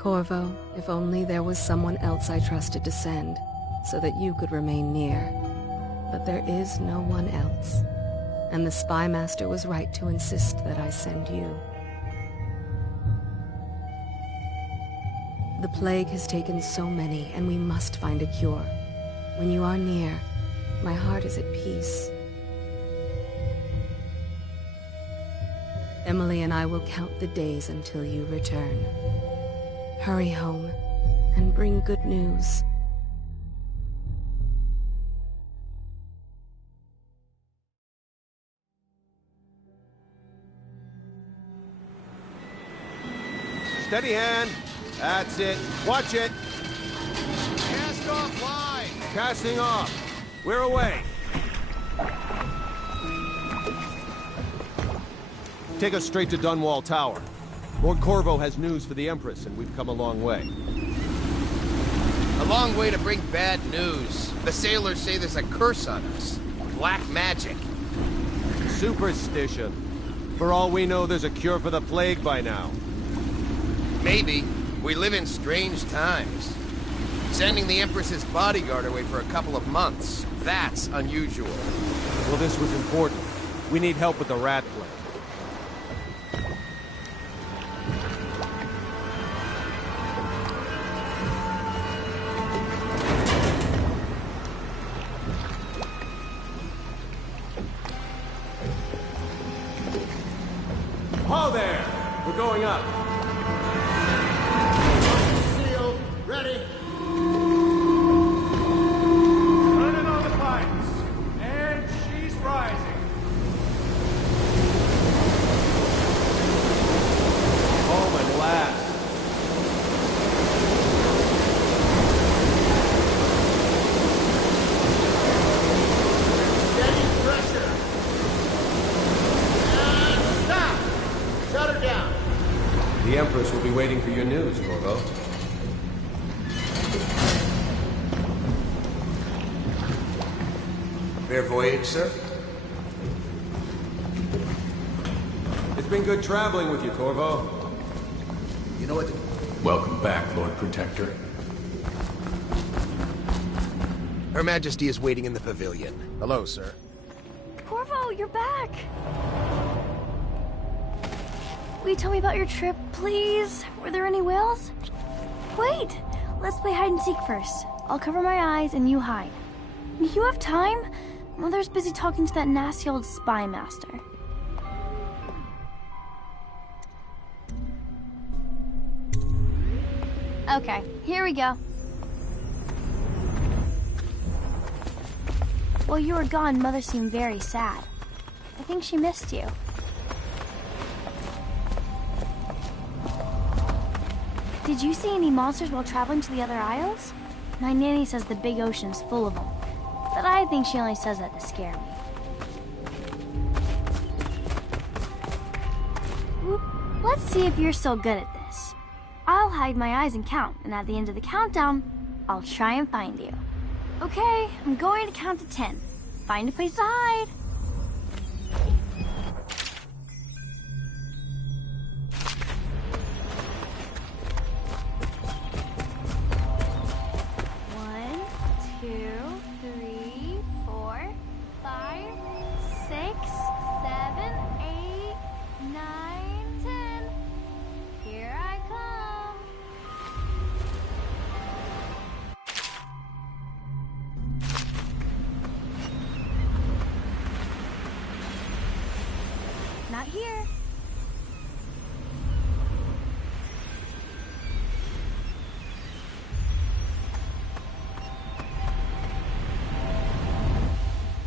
Corvo, if only there was someone else I trusted to send, so that you could remain near. But there is no one else, and the Spy Master was right to insist that I send you. The plague has taken so many, and we must find a cure. When you are near, my heart is at peace. Emily and I will count the days until you return. Hurry home, and bring good news. Steady hand. That's it. Watch it. Cast off line. Casting off. We're away. Take us straight to Dunwall Tower. Lord Corvo has news for the Empress, and we've come a long way. A long way to bring bad news. The sailors say there's a curse on us. Black magic. Superstition. For all we know, there's a cure for the plague by now. Maybe. We live in strange times. Sending the Empress's bodyguard away for a couple of months. That's unusual. Well, this was important. We need help with the rat plague. Ho there! We're going up. Sealed. Ready. Turning on the pipes. And she's rising. Home at last. Steady pressure. And stop. Shut her down. The Empress will be waiting for your news, Corvo. Fair voyage, sir? It's been good traveling with you, Corvo. You know what? Welcome back, Lord Protector. Her Majesty is waiting in the pavilion. Hello, sir. Corvo, you're back! Will you tell me about your trip, please? Were there any whales? Wait! Let's play hide and seek first. I'll cover my eyes and you hide. You have time? Mother's busy talking to that nasty old spy master. Okay, here we go. While you were gone, Mother seemed very sad. I think she missed you. Did you see any monsters while traveling to the other isles? My nanny says the big ocean's full of them, but I think she only says that to scare me. Let's see if you're still good at this. I'll hide my eyes and count, and at the end of the countdown, I'll try and find you. Okay, I'm going to count to 10. Find a place to hide. One, two, three, 4, 5, 6, 7, 8, 9, 10. Here I come. Not here.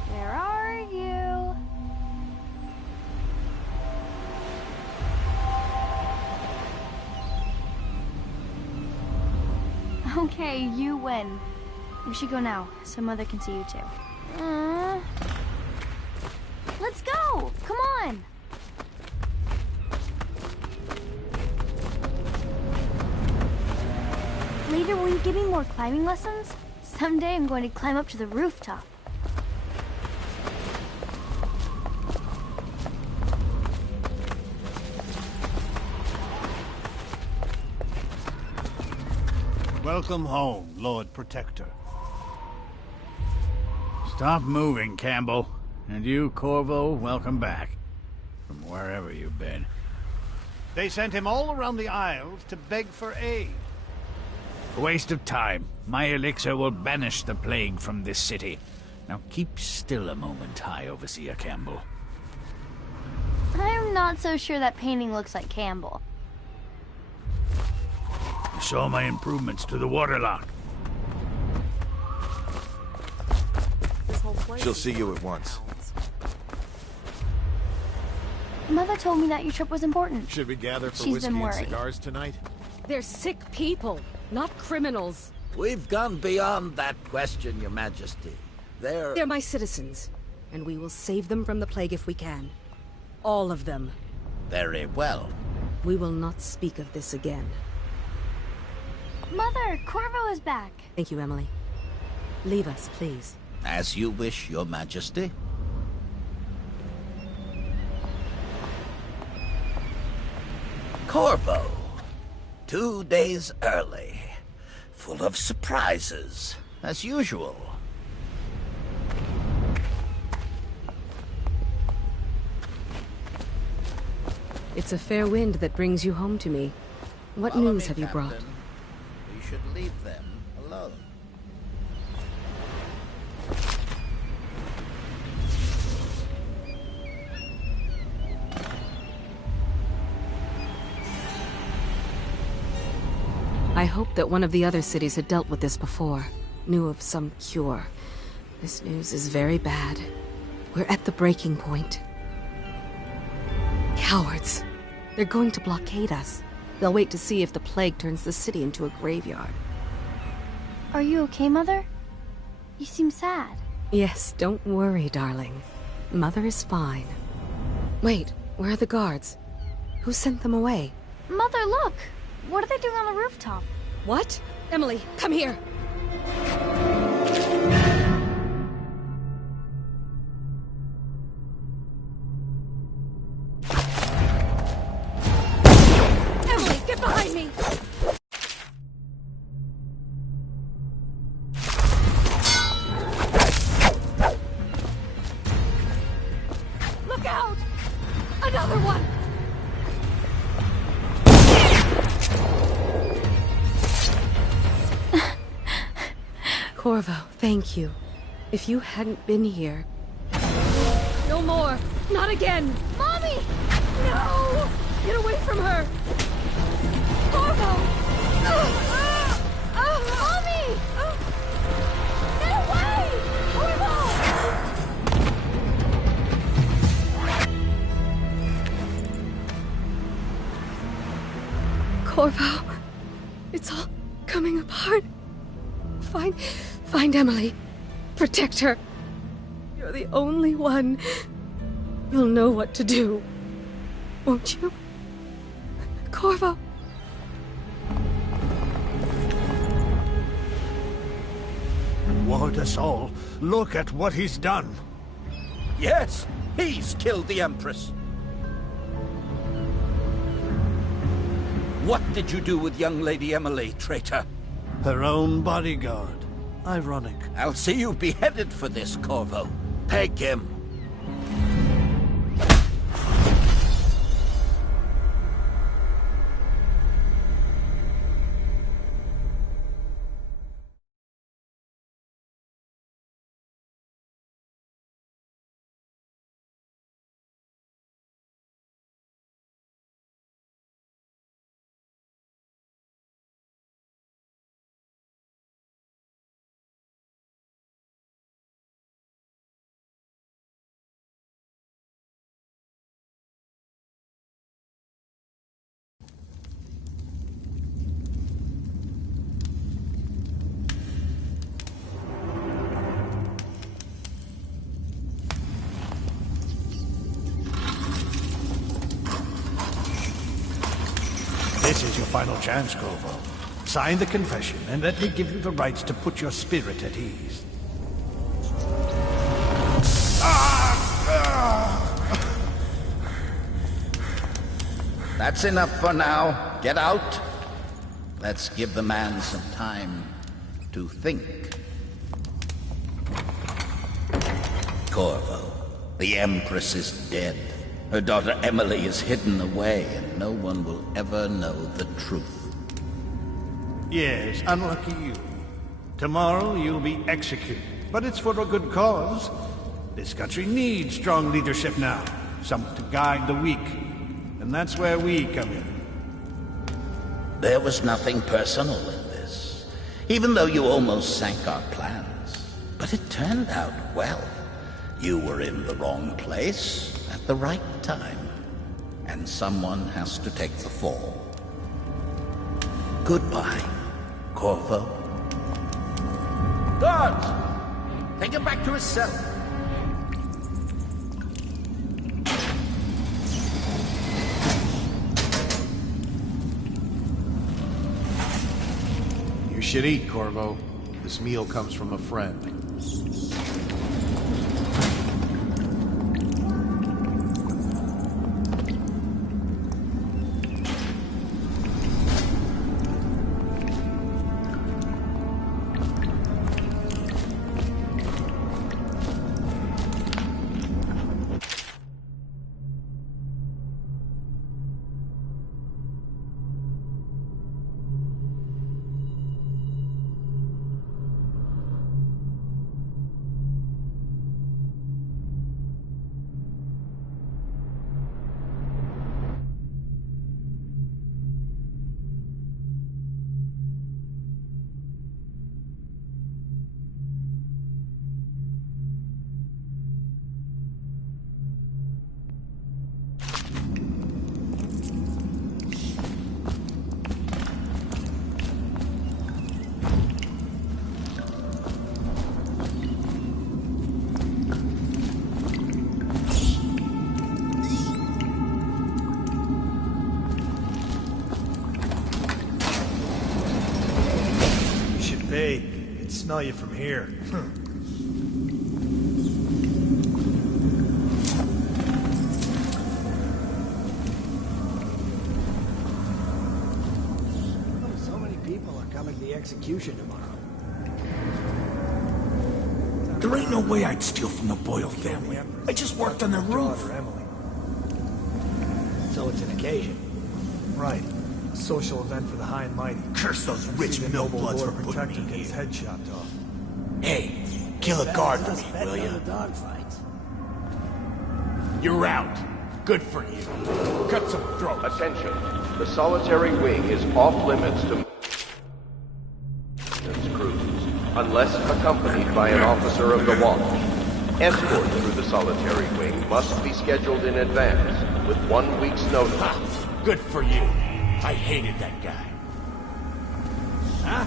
Where are you? Okay, you win. We should go now, so Mother can see you too. Let's go! Come on! Later, will you give me more climbing lessons? Someday I'm going to climb up to the rooftop. Welcome home, Lord Protector. Stop moving, Campbell. And you, Corvo, welcome back. From wherever you've been. They sent him all around the Isles to beg for aid. A waste of time. My elixir will banish the plague from this city. Now keep still a moment, High Overseer Campbell. I'm not so sure that painting looks like Campbell. You saw my improvements to the waterlock. She'll see you at once. Mother told me that your trip was important. Should we gather for She's whiskey been and worried. cigars tonight? They're sick people, not criminals. We've gone beyond that question, Your Majesty. They're my citizens, and we will save them from the plague if we can. All of them. Very well. We will not speak of this again. Mother, Corvo is back. Thank you, Emily. Leave us, please. As you wish, Your Majesty. Corvo. 2 days early. Full of surprises, as usual. It's a fair wind that brings you home to me. What Follow news me, have you brought? Captain. We should leave them alone. I hoped that one of the other cities had dealt with this before, knew of some cure. This news is very bad. We're at the breaking point. Cowards. They're going to blockade us. They'll wait to see if the plague turns the city into a graveyard. Are you okay, Mother? You seem sad. Yes, don't worry, darling. Mother is fine. Wait, where are the guards? Who sent them away? Mother, look! What are they doing on the rooftop? What? Emily, come here! Emily, get behind me! Look out! Another one! Corvo, thank you. If you hadn't been here... No more! Not again! Mommy! No! Get away from her! Corvo! Mommy! Get away! Corvo! Corvo, it's all coming apart. Find Emily. Protect her. You're the only one. You'll know what to do. Won't you? Corvo. Ward us all. Look at what he's done. Yes, he's killed the Empress. What did you do with young Lady Emily, traitor? Her own bodyguard. Ironic. I'll see you beheaded for this, Corvo. Peg him. This is your final chance, Corvo. Sign the confession, and let me give you the rights to put your spirit at ease. That's enough for now. Get out. Let's give the man some time to think. Corvo, the Empress is dead. Her daughter Emily is hidden away, and no one will ever know the truth. Yes, unlucky you. Tomorrow you'll be executed, but it's for a good cause. This country needs strong leadership now, someone to guide the weak, and that's where we come in. There was nothing personal in this, even though you almost sank our plans. But it turned out well. You were in the wrong place at the right time, and someone has to take the fall. Goodbye, Corvo. Guards! Take him back to his cell. You should eat, Corvo. This meal comes from a friend. Hey, I can smell you from here. So many people are coming to the execution tomorrow. There ain't no way I'd steal from the Boyle family. I just worked on their roof. Emily. So it's an occasion. Right. A social event for the high and mighty. Curse those rich See the mill noble bloods for Lord putting Protector me get his here. head chopped off. Hey, kill a guard for me, will ya? Dogfights. You're out. Good for you. Cut some throats. Attention. The solitary wing is off limits to cruise, unless accompanied by an officer of the watch. Escort through the solitary wing must be scheduled in advance, with 1 week's notice. Good for you. I hated that guy. Huh?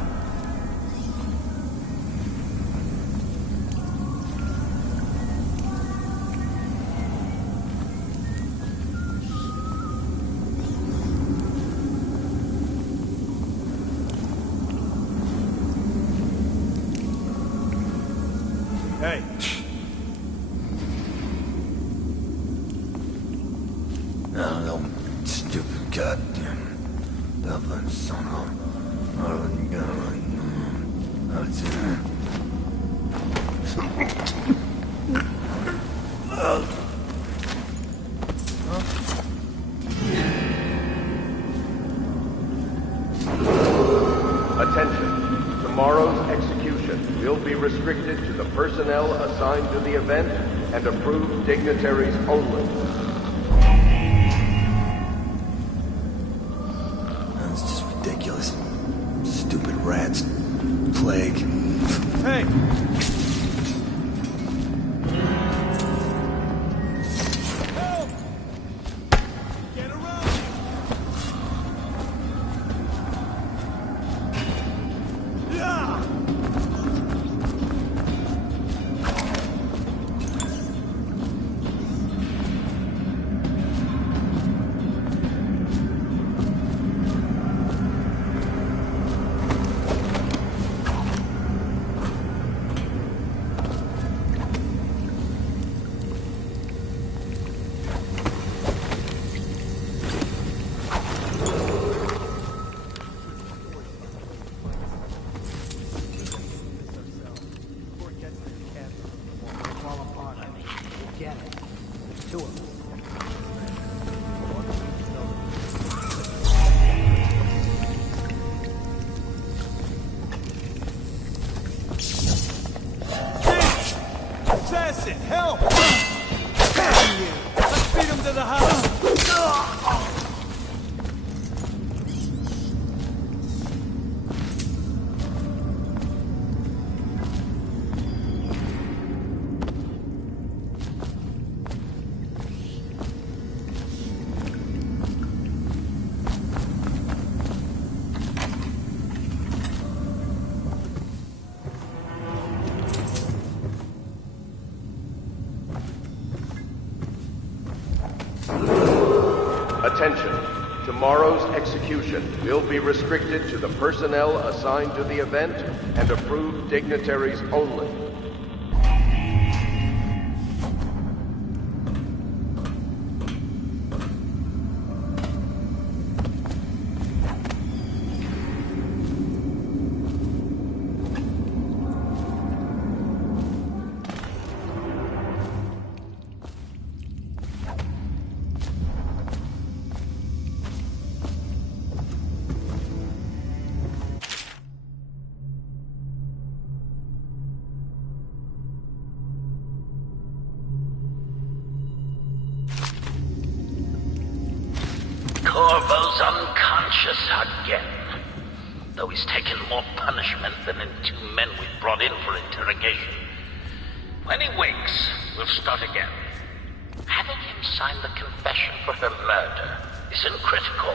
Hey. No, stupid goddamn Dublin son of... Attention. Tomorrow's execution will be restricted to the personnel assigned to the event and approved dignitaries only. That's just ridiculous. Stupid rats. Plague. Hey! Help! Get around! Yeah! Attention. Tomorrow's execution will be restricted to the personnel assigned to the event and approved dignitaries only. Corvo's unconscious again, though he's taken more punishment than in 2 men we brought in for interrogation. When he wakes, we'll start again. Having him sign the confession for her murder isn't critical,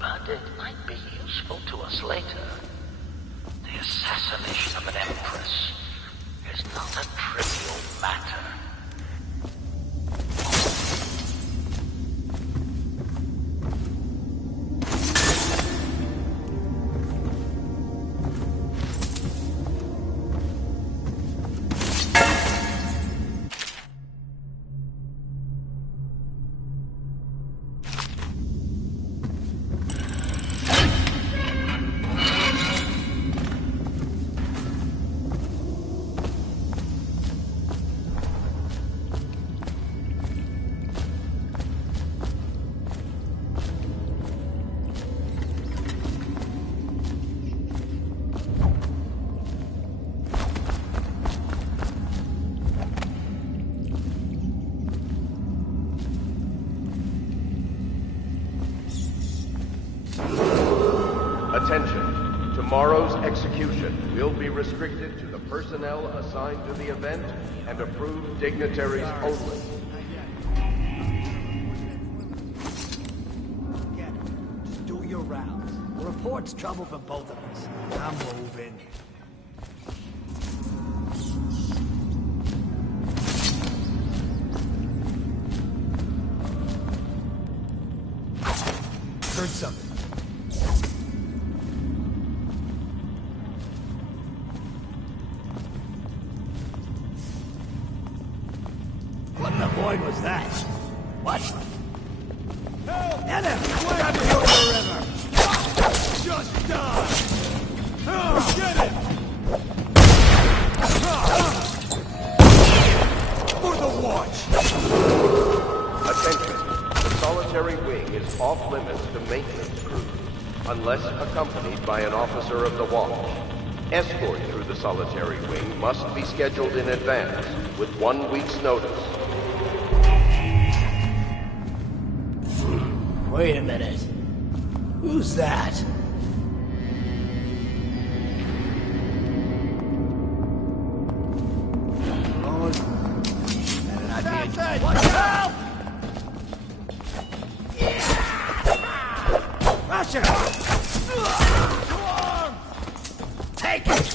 but it might be useful to us later. The assassination of an empress is not a trivial matter. Attention. Tomorrow's execution will be restricted to the personnel assigned to the event and approved dignitaries only. Just do your rounds. The report's trouble for both of us. I'm moving. Heard something. What in the void was that? What? Help! Enemy! Grab me over the river! Just die! Get it! For the watch! Attention. The solitary wing is off limits to maintenance crews, unless accompanied by an officer of the watch. Escort through the solitary wing must be scheduled in advance, with 1 week's notice. Wait a minute. Who's that? Oh, better not be a... Watch out! Rusher! Take it!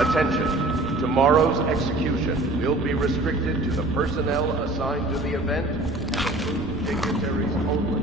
Attention. Tomorrow's execution will be restricted to the personnel assigned to the event and approved dignitaries only.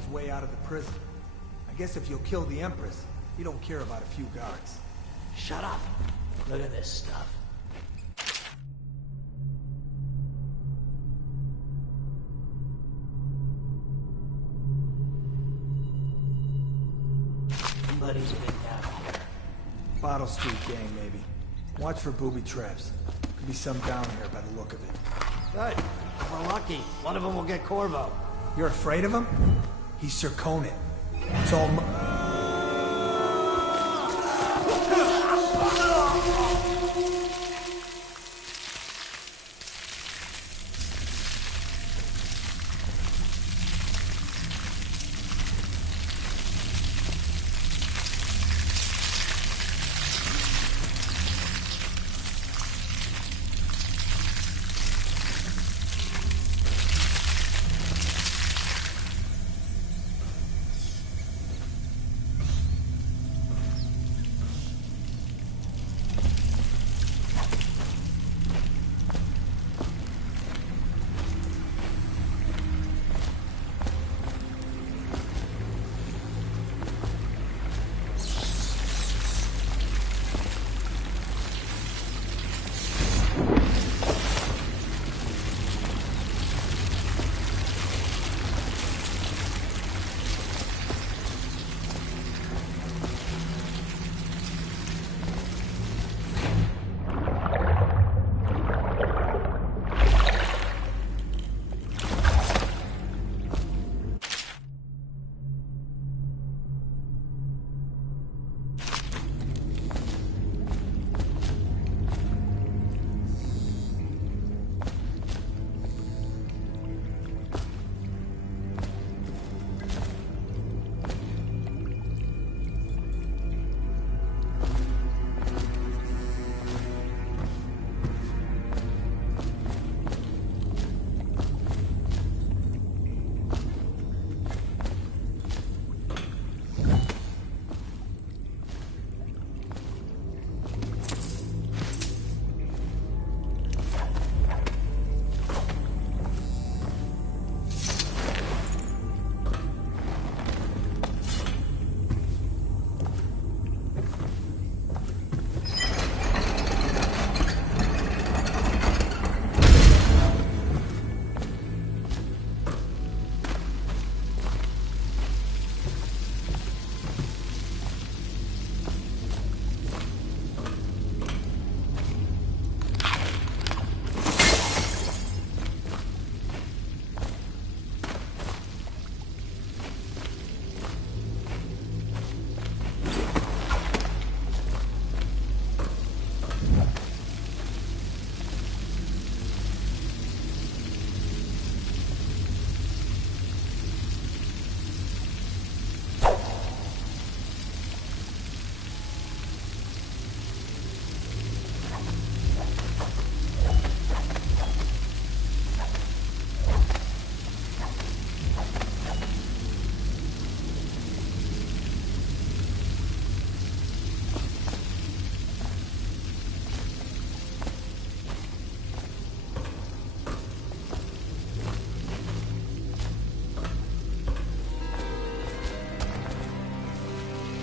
his way out of the prison. I guess if you'll kill the Empress, you don't care about a few guards. Shut up. Look at this stuff. Somebody's been down here. Bottle Street gang, maybe. Watch for booby traps. Could be some down here by the look of it. Good. If we're lucky, one of them will get Corvo. You're afraid of him? He's Sir Conan. It's all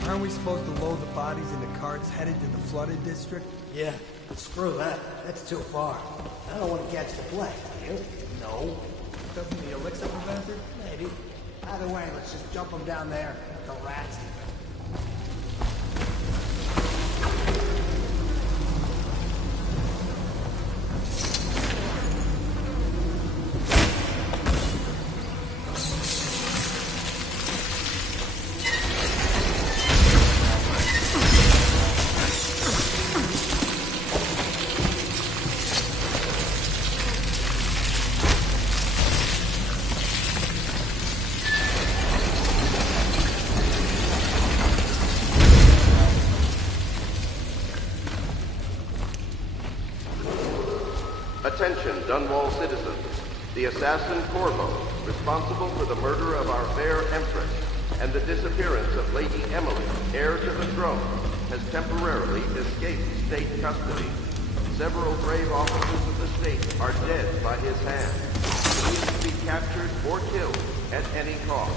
Aren't we supposed to load the bodies into carts headed to the flooded district? Yeah, but screw that. That's too far. I don't want to catch the plague, do you? No. Doesn't the elixir prevent it? Maybe. Either way, let's just jump them down there. The rats. Attention, Dunwall citizens. The assassin Corvo, responsible for the murder of our fair Empress and the disappearance of Lady Emily, heir to the throne, has temporarily escaped state custody. Several brave officers of the state are dead by his hand. He is to be captured or killed at any cost.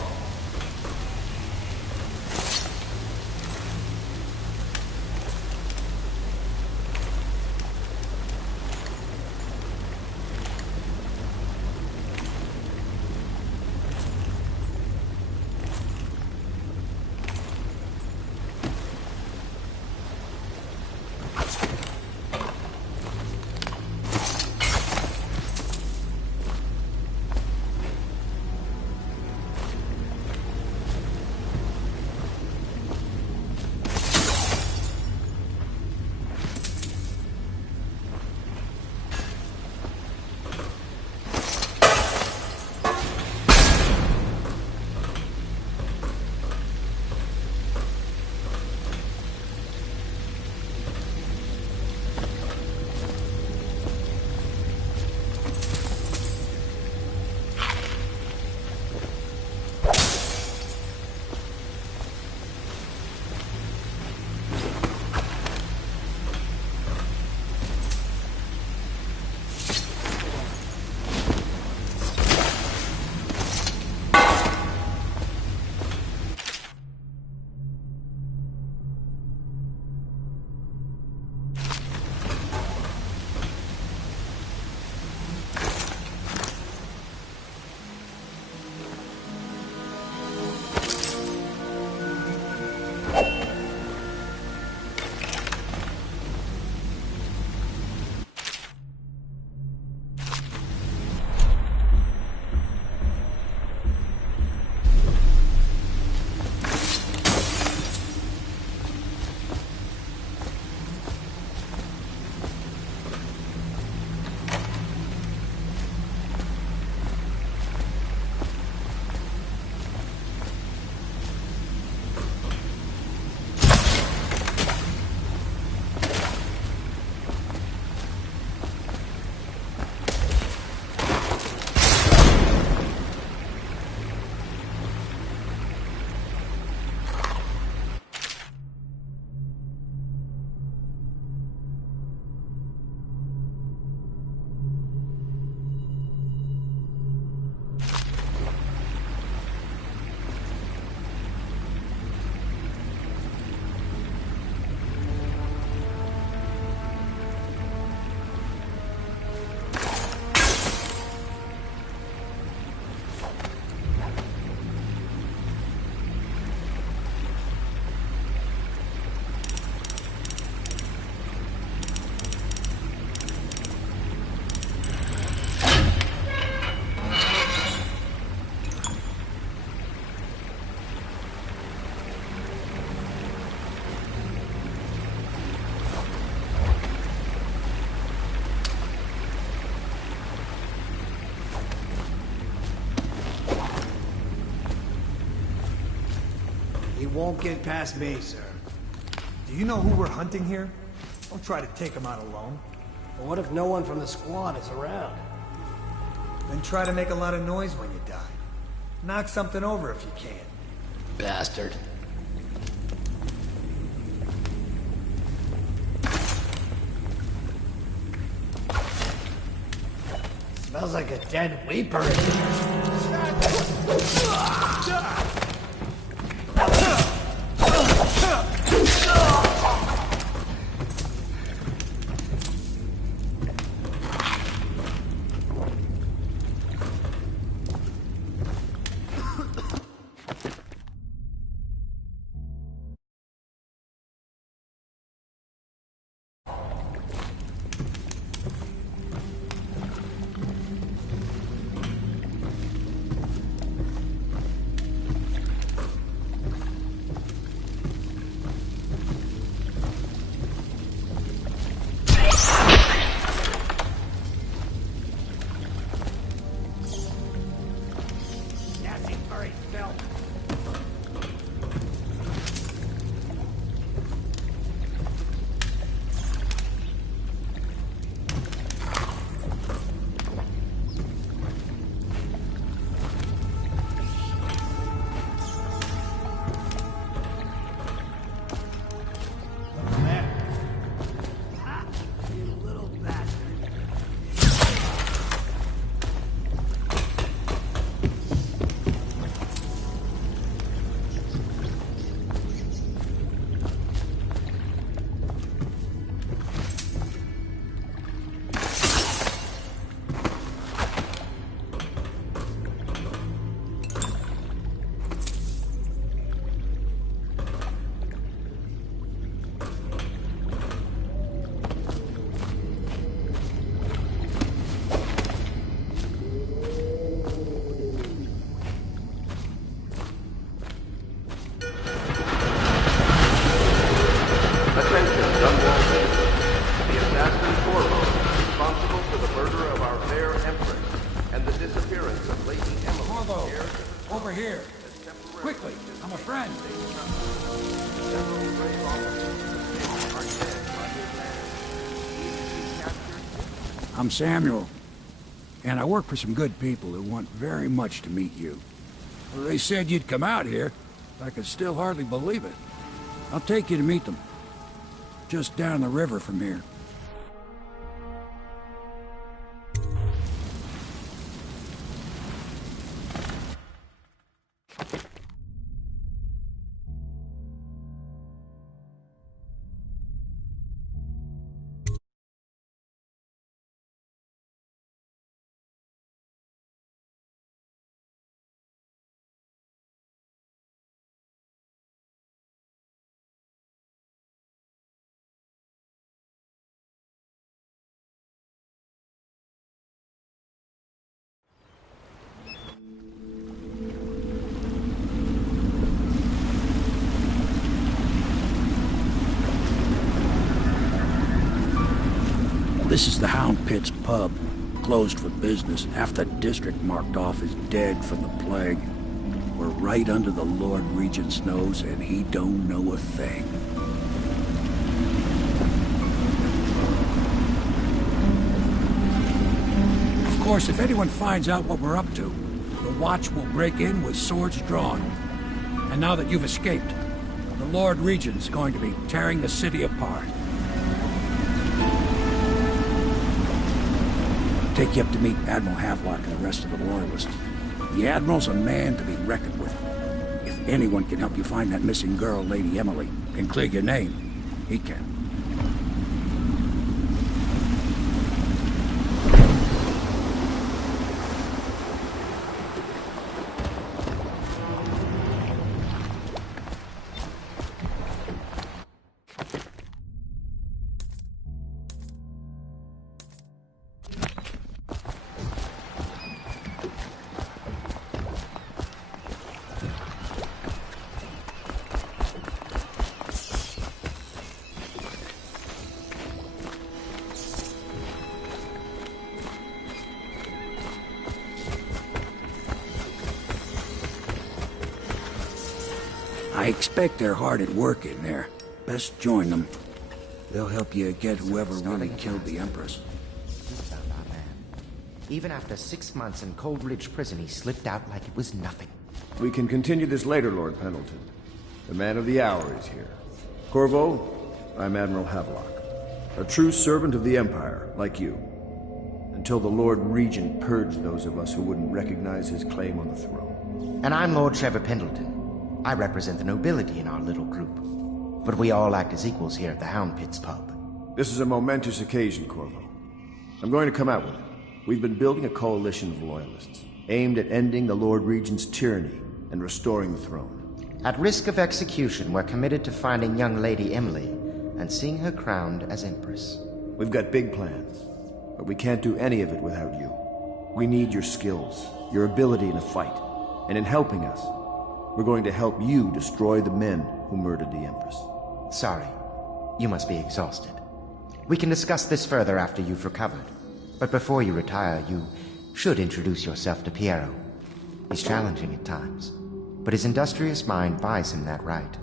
won't get past me, sir. Do you know who we're hunting here? Don't try to take him out alone. But what if no one from the squad is around? Then try to make a lot of noise when you die. Knock something over if you can. Bastard. Smells like a dead Weeper in I'm Samuel, and I work for some good people who want very much to meet you. Well, they said you'd come out here. I could still hardly believe it. I'll take you to meet them. Just down the river from here. This is the Hound Pit's pub, closed for business. Half the district marked off as dead from the plague. We're right under the Lord Regent's nose, and he don't know a thing. Of course, if anyone finds out what we're up to, the Watch will break in with swords drawn. And now that you've escaped, the Lord Regent's going to be tearing the city apart. Take you up to meet Admiral Havelock and the rest of the Loyalists. The Admiral's a man to be reckoned with. If anyone can help you find that missing girl, Lady Emily, and clear your name, he can. expect they're hard at work in there. Best join them. They'll help you get whoever really killed the Empress. Even after 6 months in Cold Ridge Prison, he slipped out like it was nothing. We can continue this later, Lord Pendleton. The man of the hour is here. Corvo, I'm Admiral Havelock. A true servant of the Empire, like you. Until the Lord Regent purged those of us who wouldn't recognize his claim on the throne. And I'm Lord Trevor Pendleton. I represent the nobility in our little group. But we all act as equals here at the Hound Pits pub. This is a momentous occasion, Corvo. I'm going to come out with it. We've been building a coalition of loyalists, aimed at ending the Lord Regent's tyranny and restoring the throne. At risk of execution, we're committed to finding young Lady Emily and seeing her crowned as Empress. We've got big plans, but we can't do any of it without you. We need your skills, your ability in a fight, and in helping us, we're going to help you destroy the men who murdered the Empress. Sorry, you must be exhausted. We can discuss this further after you've recovered. But before you retire, you should introduce yourself to Piero. He's challenging at times, but his industrious mind buys him that right.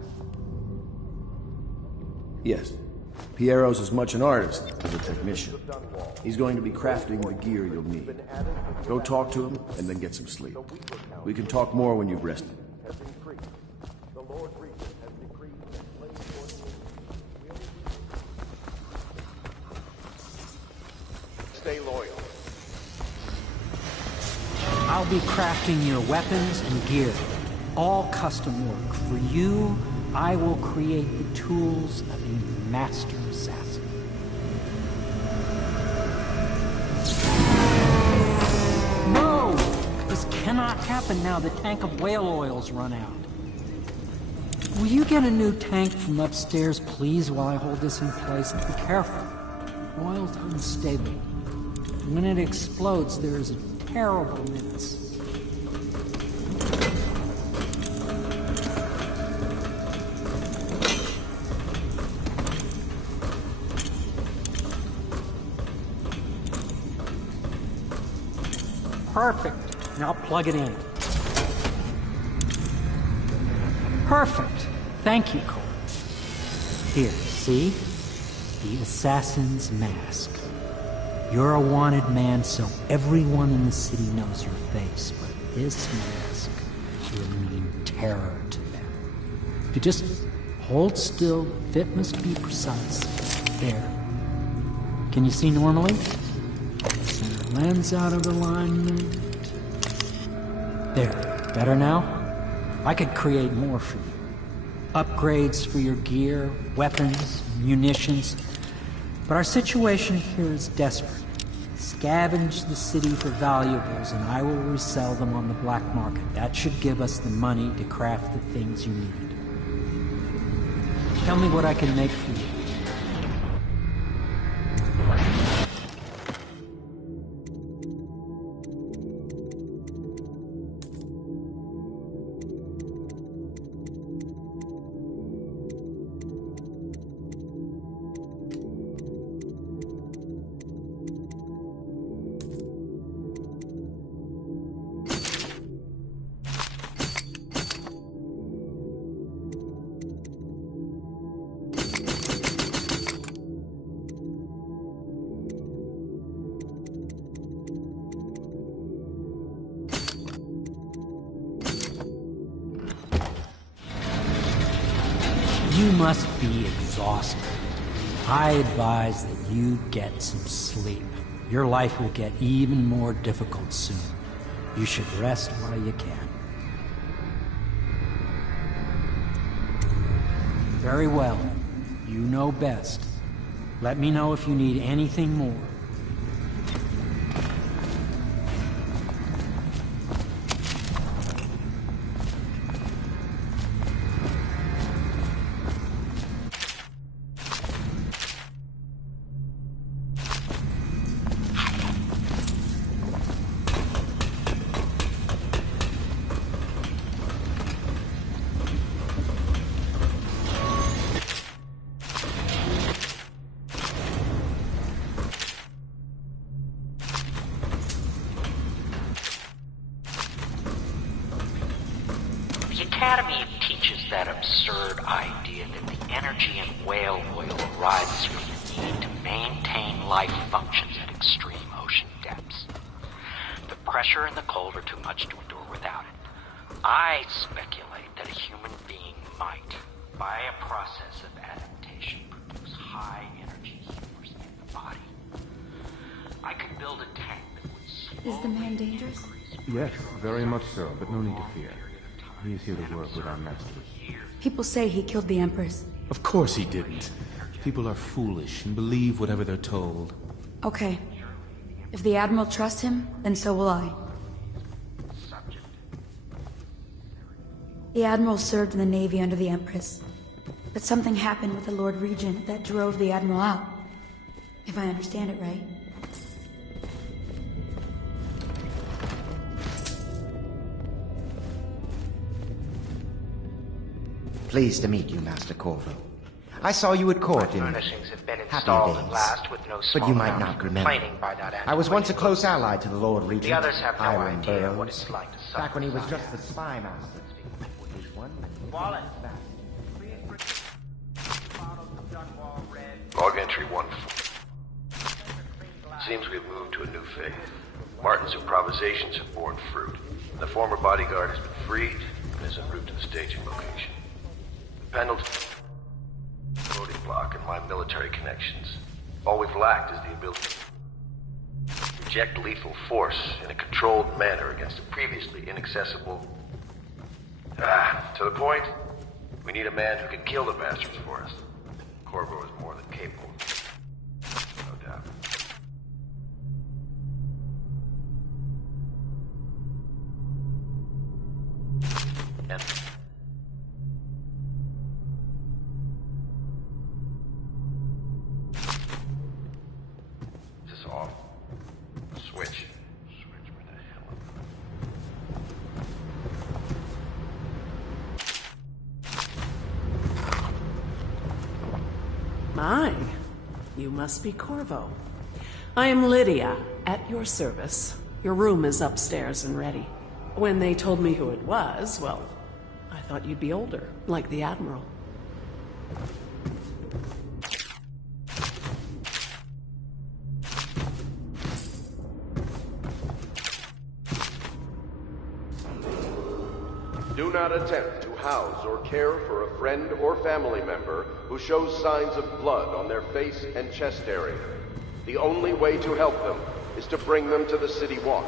Yes. Piero's as much an artist as a technician. He's going to be crafting the gear you'll need. Go talk to him, and then get some sleep. We can talk more when you've rested. Stay loyal. I'll be crafting your weapons and gear. All custom work. For you, I will create the tools of a master assassin. No! This cannot happen now. The tank of whale oil's run out. Will you get a new tank from upstairs, please, while I hold this in place? And be careful. Oil's unstable. When it explodes, there is a terrible mess. Perfect. Now plug it in. Perfect. Thank you, Cole. Here, see? The assassin's mask. You're a wanted man, so everyone in the city knows your face, but this mask will mean terror to them. If you just hold still, the fit must be precise. There. Can you see normally? Center lens out of alignment. There. Better now? I could create more for you. Upgrades for your gear, weapons, munitions. But our situation here is desperate. Scavenge the city for valuables, and I will resell them on the black market. That should give us the money to craft the things you need. Tell me what I can make for you. You must be exhausted. I advise that you get some sleep. Your life will get even more difficult soon. You should rest while you can. Very well. You know best. Let me know if you need anything more. The Academy teaches that a absurd idea that the energy in whale oil arises from the need to maintain life functions at extreme ocean depths. The pressure and the cold are too much to endure without it. I speculate that a human being might, by a process of adaptation, produce high-energy humors in the body. I could build a tank that would Is the man dangerous? Yes, very much so, but no need to fear. He is here to work with our masters. People say he killed the Empress. Of course he didn't. People are foolish and believe whatever they're told. Okay. If the Admiral trusts him, then so will I. The Admiral served in the Navy under the Empress. But something happened with the Lord Regent that drove the Admiral out. If I understand it right. Pleased to meet you, Master Corvo. I saw you at court in Furnishings have been happy installed days. at last with no small But you might amount not of remember. complaining by that I was once a antiquated close ally to the Lord Regent, The others have no Hiram idea what Burroughs, it's like to suffer back when he was silence. just the spy master. Wallet. Log entry 1. Seems we've moved to a new phase. Martin's improvisations have borne fruit. The former bodyguard has been freed and is en route to the staging location. The Pendleton loading block and my military connections. All we've lacked is the ability to inject lethal force in a controlled manner against a previously inaccessible... to the point, we need a man who can kill the bastards for us. Corvo is more than capable. No doubt. And is this off? Switch. Switch, where the hell My, you must be Corvo. I am Lydia, at your service. Your room is upstairs and ready. When they told me who it was, well, I thought you'd be older, like the Admiral. do not attempt to house or care for a friend or family member who shows signs of blood on their face and chest area. The only way to help them is to bring them to the City Watch.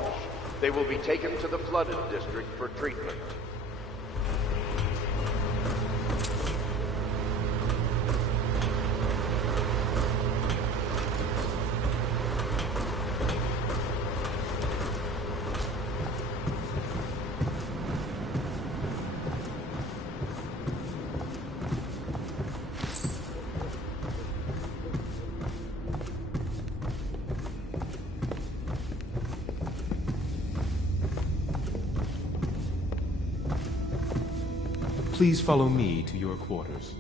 They will be taken to the flooded district for treatment. Please follow me to your quarters.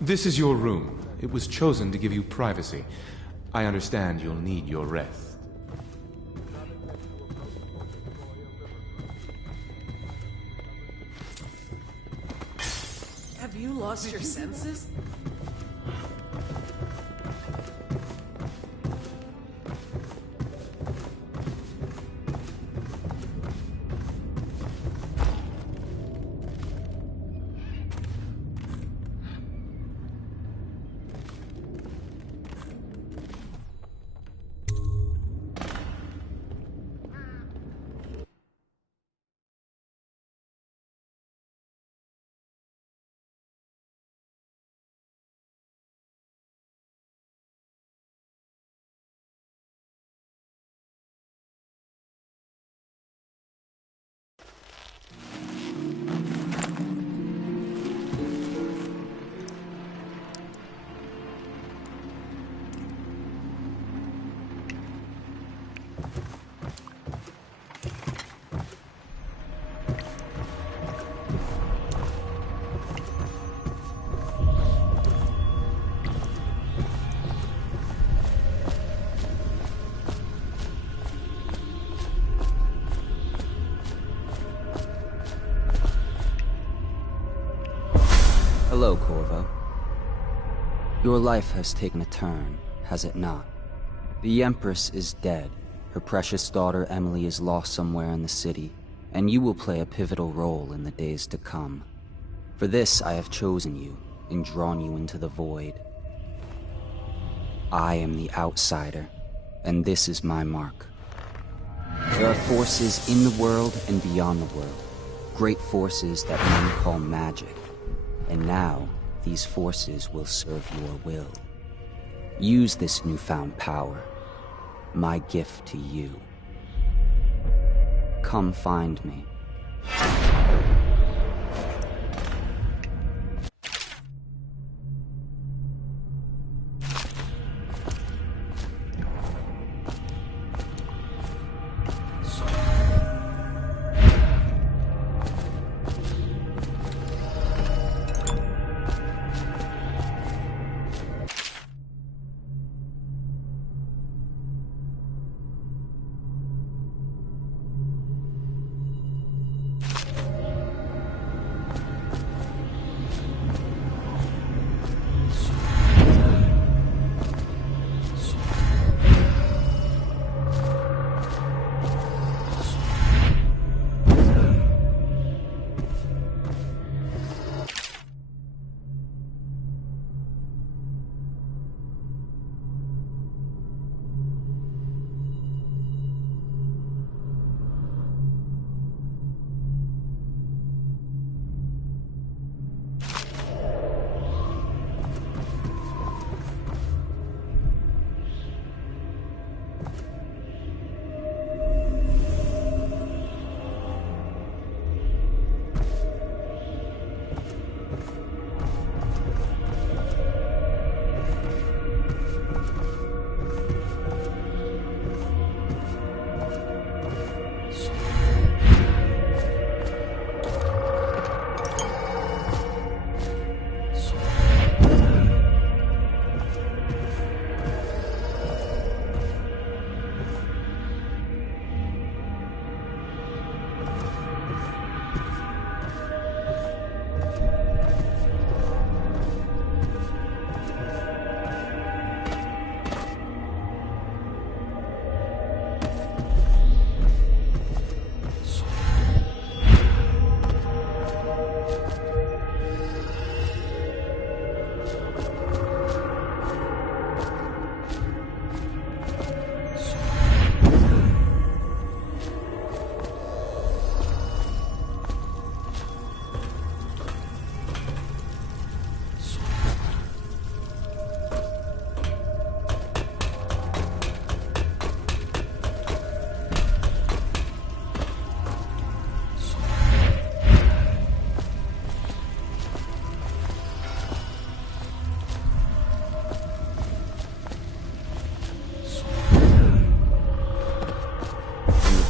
This is your room. It was chosen to give you privacy. I understand you'll need your rest. Have you lost your senses? Hello, Corvo. Your life has taken a turn, has it not? The Empress is dead. Her precious daughter Emily is lost somewhere in the city, and you will play a pivotal role in the days to come. For this, I have chosen you and drawn you into the void. I am the outsider, and this is my mark. There are forces in the world and beyond the world, great forces that men call magic. And now, these forces will serve your will. Use this newfound power, my gift to you. Come find me.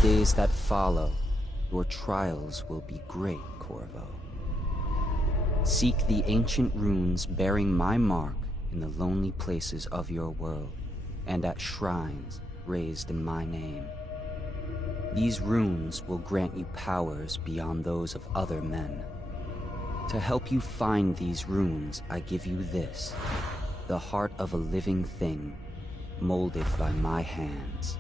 Days that follow, your trials will be great, Corvo. Seek the ancient runes bearing my mark in the lonely places of your world, and at shrines raised in my name. These runes will grant you powers beyond those of other men. To help you find these runes, I give you this, the heart of a living thing, molded by my hands.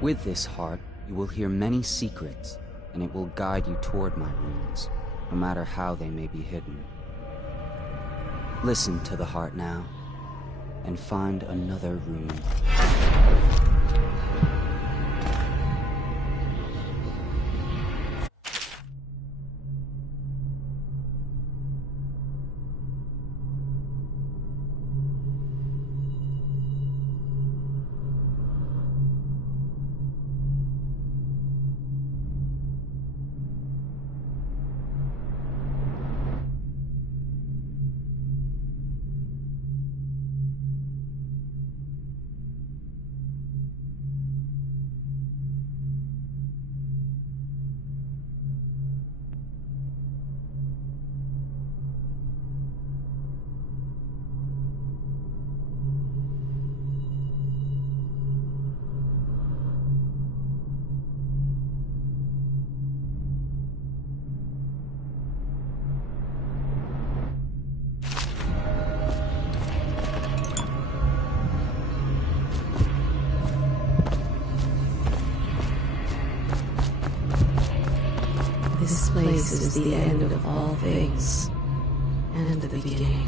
With this heart, you will hear many secrets, and it will guide you toward my runes, no matter how they may be hidden. Listen to the heart now, and find another rune. place is the end of all things, and the beginning.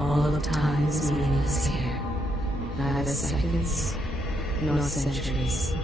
All of time is meaningless here. Neither seconds, nor centuries.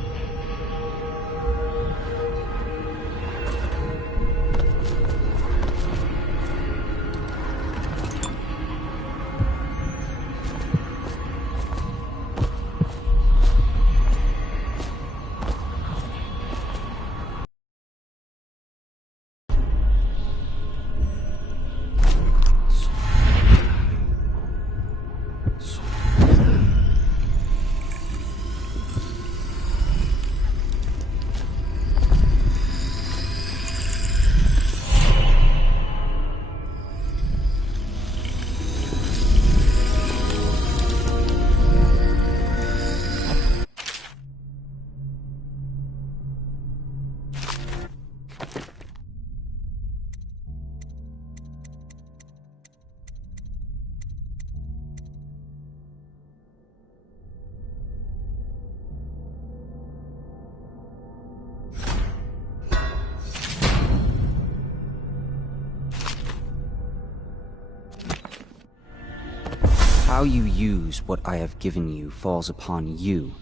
How you use what I have given you falls upon you,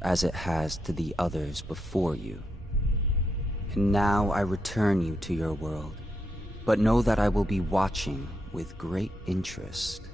as it has to the others before you. And now I return you to your world, but know that I will be watching with great interest.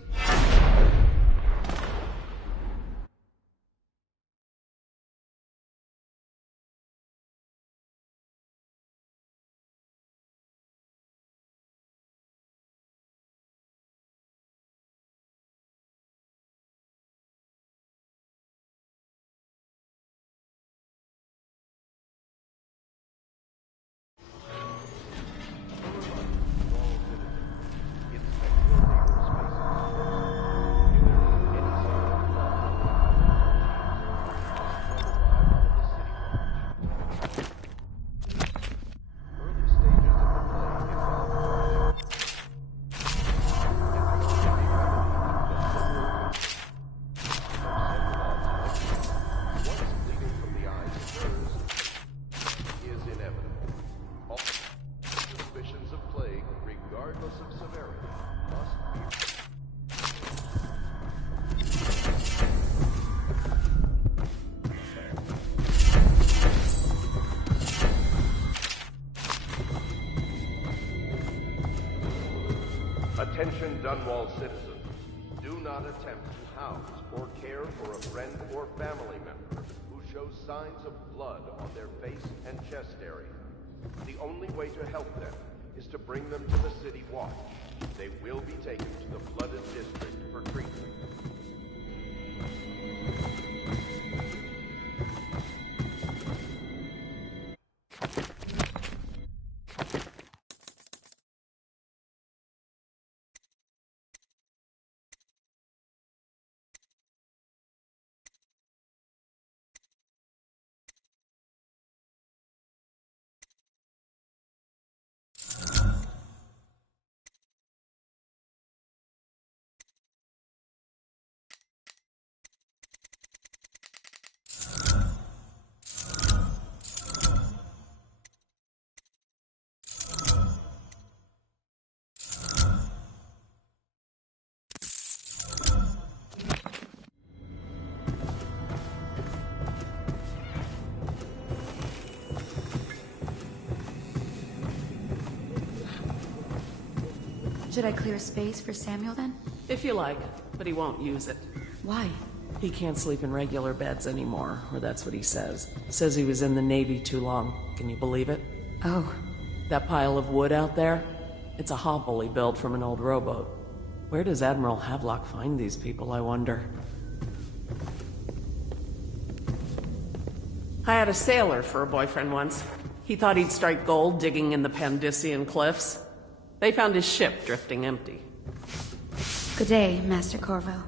Attention Dunwall citizens. Do not attempt to house or care for a friend or family member who shows signs of blood on their face and chest area. The only way to help them is to bring them to the City Watch. They will be taken to the Flooded District for treatment. Should I clear a space for Samuel then? If you like, but he won't use it. Why? He can't sleep in regular beds anymore, or that's what he says. Says he was in the Navy too long. Can you believe it? Oh. That pile of wood out there? It's a hovel he built from an old rowboat. Where does Admiral Havelock find these people, I wonder? I had a sailor for a boyfriend once. He thought he'd strike gold digging in the Pandician cliffs. They found his ship drifting empty. Good day, Master Corvo.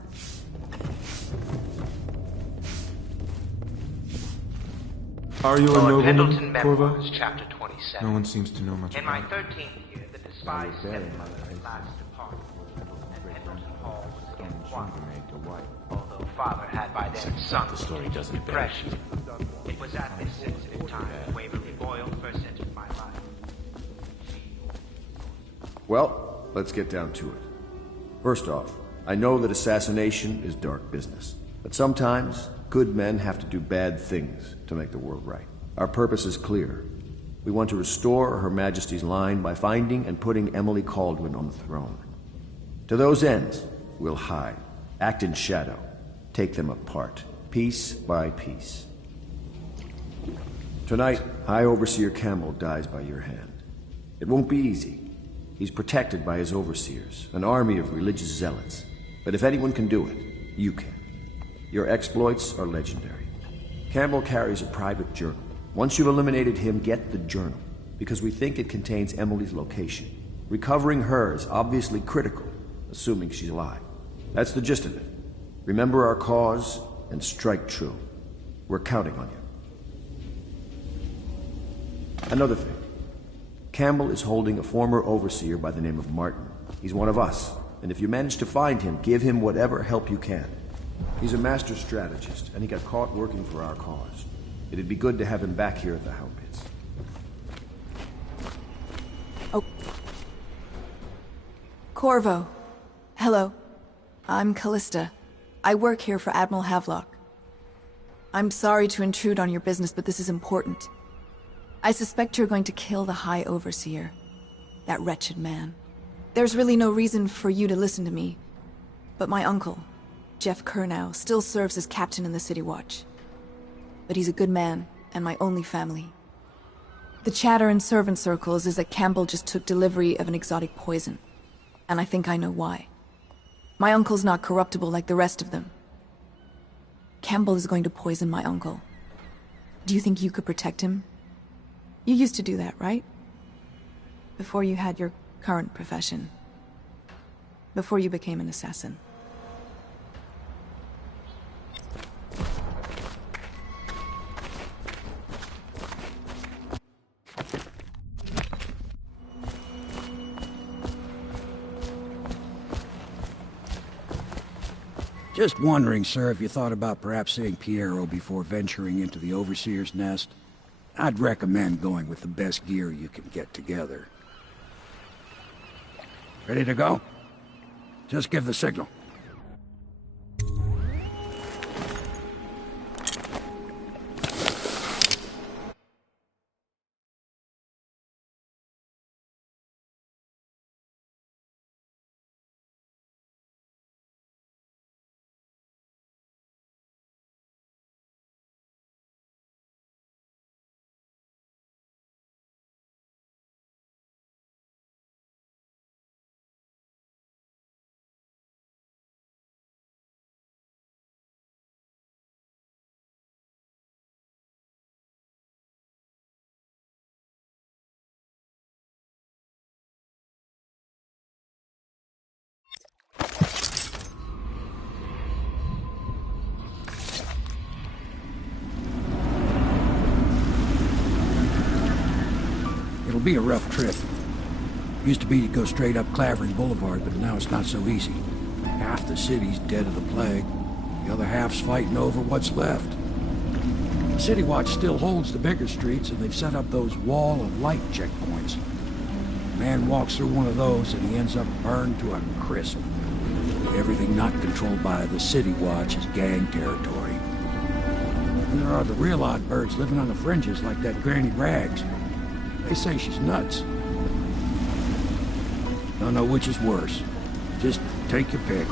Are you a Lord nobleman, Pendleton Corvo? Memoirs, Chapter 27. No one seems to know much In about my 13th year, the despised stepmother at last departed, and Pendleton Hall was again quiet. Although father had by then sunk The story doesn't bear. depression. It was at this sensitive time that Waverly Boyle first entered my life. Well, let's get down to it. First off, I know that assassination is dark business, but sometimes good men have to do bad things to make the world right. Our purpose is clear. We want to restore Her Majesty's line by finding and putting Emily Kaldwin on the throne. To those ends, we'll hide, act in shadow, take them apart, piece by piece. Tonight, High Overseer Campbell dies by your hand. It won't be easy. He's protected by his overseers, an army of religious zealots. But if anyone can do it, you can. Your exploits are legendary. Campbell carries a private journal. Once you've eliminated him, get the journal, because we think it contains Emily's location. Recovering her is obviously critical, assuming she's alive. That's the gist of it. Remember our cause, and strike true. We're counting on you. Another thing. Campbell is holding a former overseer by the name of Martin. He's one of us, and if you manage to find him, give him whatever help you can. He's a master strategist, and he got caught working for our cause. It'd be good to have him back here at the Hound Pits. Oh. Corvo. Hello. I'm Callista. I work here for Admiral Havelock. I'm sorry to intrude on your business, but this is important. I suspect you're going to kill the High Overseer. That wretched man. There's really no reason for you to listen to me, but my uncle, Jeff Kernow, still serves as captain in the City Watch. But he's a good man, and my only family. The chatter in servant circles is that Campbell just took delivery of an exotic poison, and I think I know why. My uncle's not corruptible like the rest of them. Campbell is going to poison my uncle. Do you think you could protect him? You used to do that, right? Before you had your current profession. Before you became an assassin. Just wondering, sir, if you thought about perhaps seeing Piero before venturing into the Overseer's nest. I'd recommend going with the best gear you can get together. Ready to go? Just give the signal. It'll be a rough trip. Used to be to go straight up Clavering Boulevard, but now it's not so easy. Half the city's dead of the plague. The other half's fighting over what's left. City Watch still holds the bigger streets, and they've set up those wall of light checkpoints. A man walks through one of those, and he ends up burned to a crisp. Everything not controlled by the City Watch is gang territory. And there are the real odd birds living on the fringes like that Granny Rags. They say she's nuts. Don't know which is worse. Just take your pick.